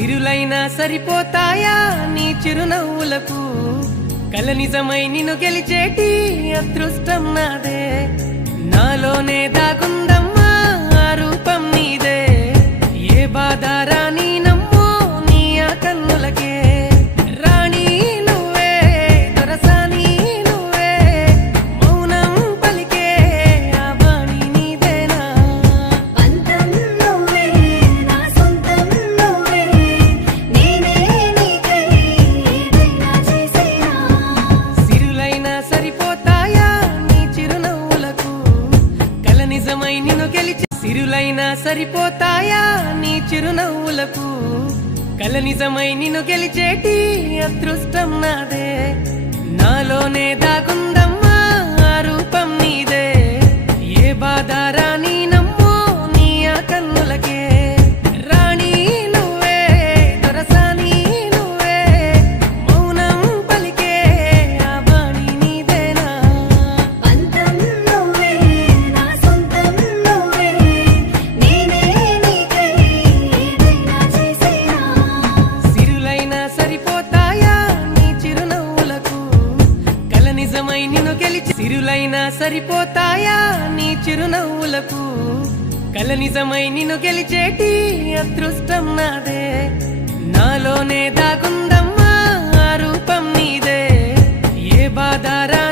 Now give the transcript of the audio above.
సిరులైనా సరిపోతాయా నీ చిరునవ్వులకు కల నిజమై నిన్ను గెలిచేటి అదృష్టం నాదే నాలోనే దాగుందమ్మా ఆ రూపం నీదే ఏ బాధ రాని నమ్మో నీ ఆ కన్నులకే రాణి నువ్వే దొరసాని నువ్వే మౌనం పలికే ఆ వాణి నీదేనా పంతం నువ్వే నా సొంతం నువ్వే నేనే నీకై ఏదైనా చేసేనా సిరులైనా సరిపోతాయా నీ చిరునవ్వులకు కల నిజమై నిన్ను గెలిచి సిరులైనా సరిపోతాయా నీ చిరునవ్వులకు కల నిజమై నిన్ను గెలిచేటి అదృష్టం నాదే నాలోనే దాగుందమ్మా ఆ రూపం నీదే ఏ బాధ రాని నమ్మో నీ ఆ కన్నులకే రాణి నువ్వే దొరసాని నువ్వే మౌనం పలికే ఆ వాణి నీదేనా పంతం నువ్వే నా సొంతం నువ్వే నేనే నీకై ఏదైనా చేసేనా సిరులైనా సరిపోతాయా నీ చిరునవ్వులకు కల నిజమై నిన్ను గెలిచి సిరులైనా సరిపోతాయా నీ చిరునవ్వులకు కల నిజమై నిన్ను గెలిచేటి అదృష్టం నాదే నాలోనే దాగుందమ్మా ఆ రూపం నీదే ఏ బాధ రా